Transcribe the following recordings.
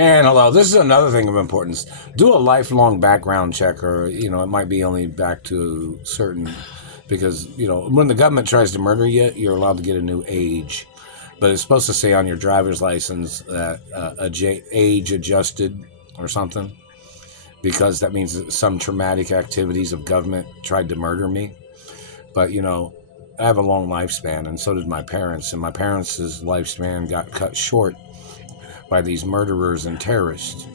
And hello, this is another thing of importance. Do a lifelong background check, or, it might be only back to certain, because, when the government tries to murder you, you're allowed to get a new age. But it's supposed to say on your driver's license that age adjusted or something, because that means that some traumatic activities of government tried to murder me. But, I have a long lifespan, and so did my parents. And my parents' lifespan got cut short by these murderers and terrorists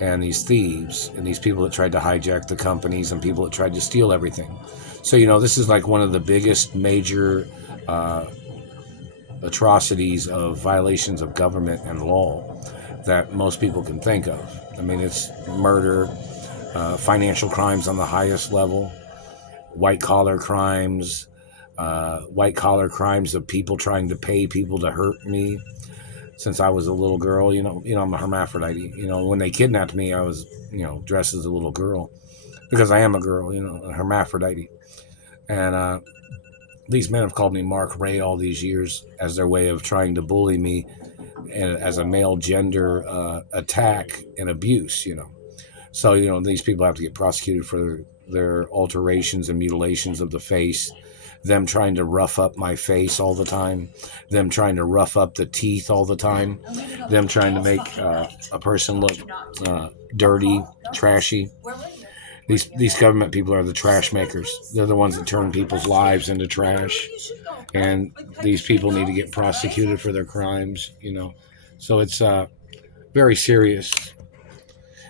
and these thieves and these people that tried to hijack the companies and people that tried to steal everything. So, this is like one of the biggest major atrocities of violations of government and law that most people can think of. I mean, it's murder, financial crimes on the highest level, white-collar crimes of people trying to pay people to hurt me. Since I was a little girl, I'm a hermaphrodite. When they kidnapped me, I was, dressed as a little girl, because I am a girl, a hermaphrodite. And these men have called me Mark Ray all these years as their way of trying to bully me as a male gender attack and abuse, So, these people have to get prosecuted for their alterations and mutilations of the face, them trying to rough up my face all the time, them trying to rough up the teeth all the time, them trying to make a person look dirty, trashy. These government people are the trash makers. They're the ones that turn people's lives into trash. And these people need to get prosecuted for their crimes, So it's very serious.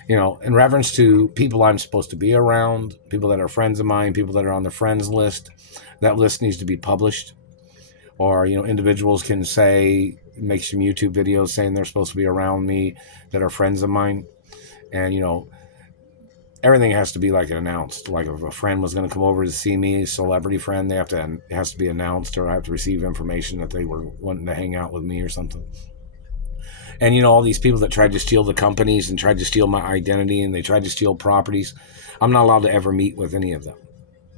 In reference to people I'm supposed to be around, people that are friends of mine, people that are on the friends list, that list needs to be published. Or, individuals can make some YouTube videos saying they're supposed to be around me that are friends of mine. And, everything has to be announced. Like if a friend was going to come over to see me, celebrity friend, it has to be announced, or I have to receive information that they were wanting to hang out with me or something. And, all these people that tried to steal the companies and tried to steal my identity, and they tried to steal properties, I'm not allowed to ever meet with any of them.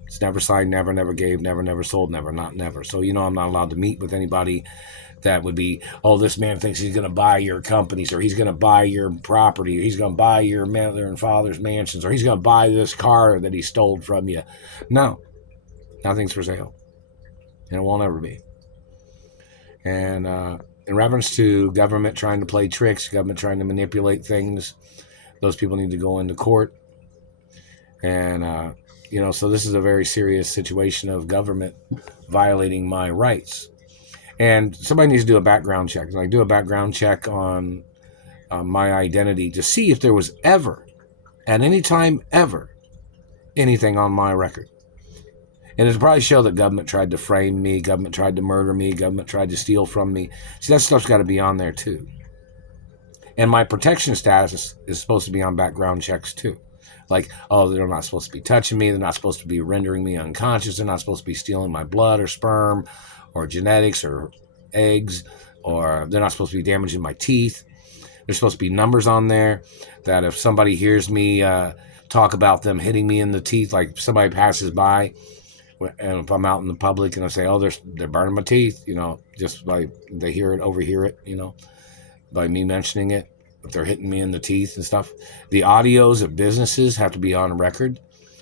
It's never signed, never gave, never sold, never. So, I'm not allowed to meet with anybody that would be, oh, this man thinks he's going to buy your companies, or he's going to buy your property, or he's going to buy your mother and father's mansions, or he's going to buy this car that he stole from you. No, nothing's for sale. And it won't ever be. And in reference to government trying to play tricks, government trying to manipulate things, those people need to go into court. And, so this is a very serious situation of government violating my rights. And somebody needs to do a background check. Do a background check on my identity to see if there was ever, at any time ever, anything on my record. And it'll probably show that government tried to frame me, government tried to murder me, government tried to steal from me. See, that stuff's got to be on there too. And my protection status is supposed to be on background checks too. They're not supposed to be touching me. They're not supposed to be rendering me unconscious. They're not supposed to be stealing my blood or sperm or genetics or eggs, or they're not supposed to be damaging my teeth. There's supposed to be numbers on there that if somebody hears me talk about them hitting me in the teeth, like if somebody passes by, and if I'm out in the public and I say, oh, they're burning my teeth, just like they overhear it, by me mentioning it, if they're hitting me in the teeth and stuff. The audios of businesses have to be on record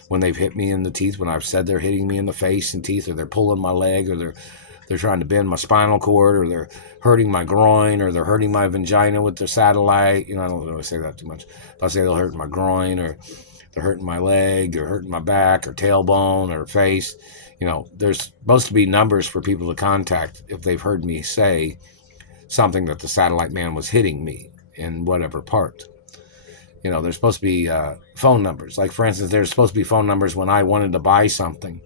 when they've hit me in the teeth, when I've said they're hitting me in the face and teeth, or they're pulling my leg, or they're trying to bend my spinal cord, or they're hurting my groin, or they're hurting my vagina with their satellite. I don't really say that too much. If I say they'll hurt my groin, or they're hurting my leg, or hurting my back, or tailbone, or face, there's supposed to be numbers for people to contact if they've heard me say something that the satellite man was hitting me in whatever part. There's supposed to be phone numbers. Like, for instance, there's supposed to be phone numbers when I wanted to buy something,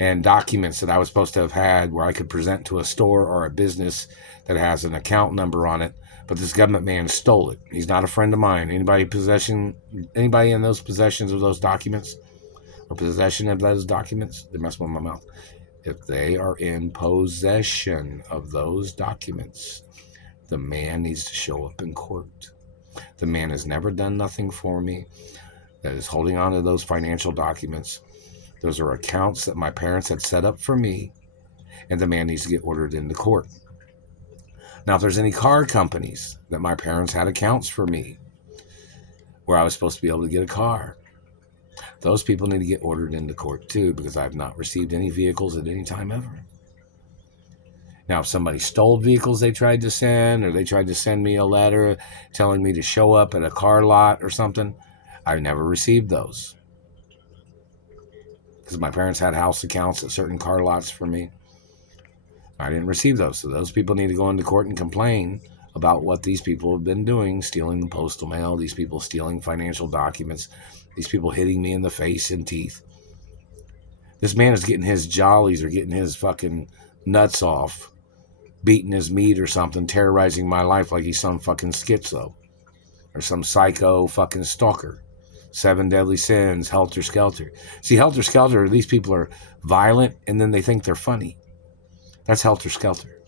and documents that I was supposed to have had where I could present to a store or a business that has an account number on it. But this government man stole it. He's not a friend of mine. Anybody in those possessions of those documents, or possession of those documents, they mess with my mouth. If they are in possession of those documents, the man needs to show up in court. The man has never done nothing for me that is holding on to those financial documents. Those are accounts that my parents had set up for me, and the man needs to get ordered into court. Now, if there's any car companies that my parents had accounts for me where I was supposed to be able to get a car, those people need to get ordered into court too, because I've not received any vehicles at any time ever. Now, if somebody stole vehicles they tried to send, or they tried to send me a letter telling me to show up at a car lot or something, I never received those. Because my parents had house accounts at certain car lots for me. I didn't receive those. So those people need to go into court and complain about what these people have been doing, stealing the postal mail, these people stealing financial documents, these people hitting me in the face and teeth. This man is getting his jollies or getting his fucking nuts off, beating his meat or something, terrorizing my life like he's some fucking schizo or some psycho fucking stalker. 7 Deadly Sins, Helter Skelter. See, Helter Skelter, these people are violent and then they think they're funny. That's Helter Skelter.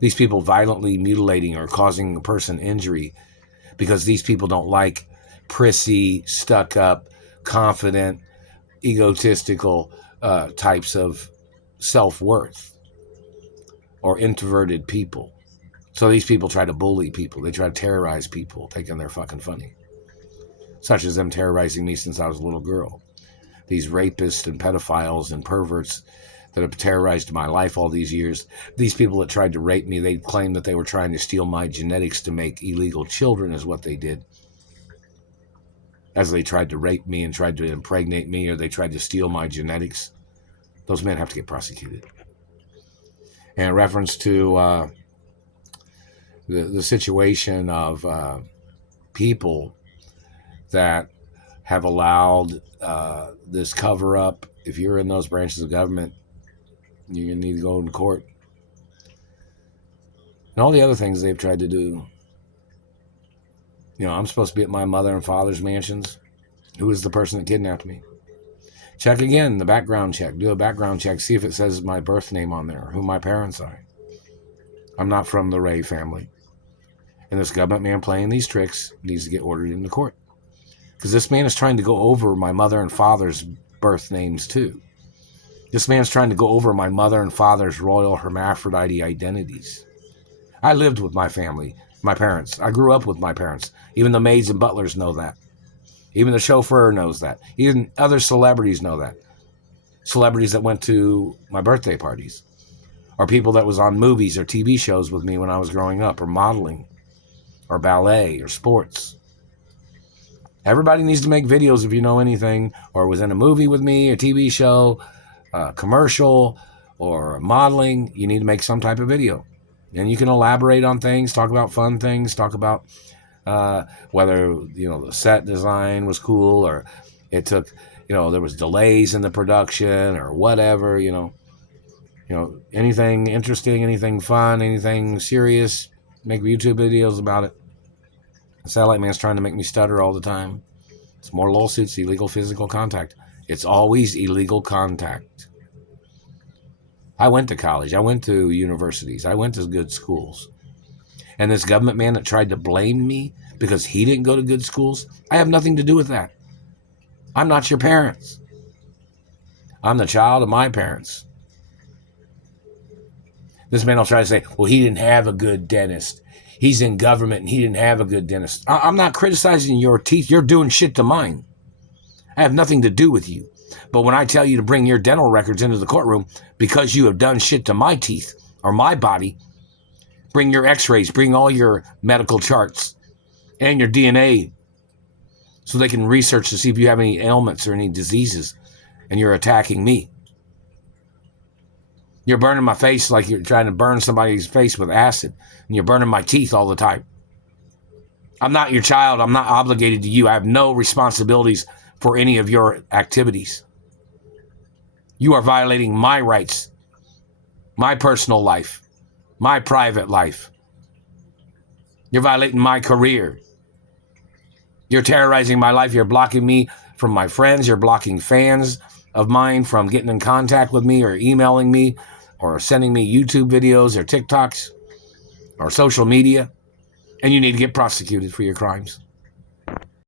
These people violently mutilating or causing a person injury because these people don't like prissy, stuck-up, confident, egotistical types of self-worth or introverted people. So these people try to bully people. They try to terrorize people, thinking they're fucking funny. Such as them terrorizing me since I was a little girl. These rapists and pedophiles and perverts that have terrorized my life all these years. These people that tried to rape me, they claimed that they were trying to steal my genetics to make illegal children is what they did. As they tried to rape me and tried to impregnate me, or they tried to steal my genetics. Those men have to get prosecuted. And in reference to the situation of people that have allowed this cover-up, if you're in those branches of government, you're going to need to go to court. And all the other things they've tried to do. You know, I'm supposed to be at my mother and father's mansions. Who is the person that kidnapped me? Check again, the background check. Do a background check. See if it says my birth name on there, who my parents are. I'm not from the Ray family. And this government man playing these tricks needs to get ordered into court. Because this man is trying to go over my mother and father's birth names too. This man's trying to go over my mother and father's royal hermaphrodite identities. I lived with my family, my parents. I grew up with my parents. Even the maids and butlers know that. Even the chauffeur knows that. Even other celebrities know that. Celebrities that went to my birthday parties. Or people that was on movies or TV shows with me when I was growing up, or modeling, or ballet, or sports. Everybody needs to make videos if you know anything, or was in a movie with me, a TV show, a commercial, or modeling. You need to make some type of video. And you can elaborate on things, talk about fun things, talk about whether, you know, the set design was cool, or it took, you know, there was delays in the production, or whatever, you know, anything interesting, anything fun, anything serious, make YouTube videos about it. The Satellite Man's trying to make me stutter all the time. It's more lawsuits, illegal physical contact. It's always illegal contact. I went to college. I went to universities. I went to good schools. And this government man that tried to blame me because he didn't go to good schools, I have nothing to do with that. I'm not your parents. I'm the child of my parents. This man will try to say, well, he didn't have a good dentist. He's in government and he didn't have a good dentist. I'm not criticizing your teeth. You're doing shit to mine. I have nothing to do with you. But when I tell you to bring your dental records into the courtroom because you have done shit to my teeth or my body, bring your x-rays, bring all your medical charts and your DNA so they can research to see if you have any ailments or any diseases and you're attacking me. You're burning my face like you're trying to burn somebody's face with acid, and you're burning my teeth all the time. I'm not your child. I'm not obligated to you. I have no responsibilities for any of your activities. You are violating my rights, my personal life, my private life. You're violating my career. You're terrorizing my life. You're blocking me from my friends. You're blocking fans of mine from getting in contact with me or emailing me or sending me YouTube videos or TikToks or social media. And you need to get prosecuted for your crimes.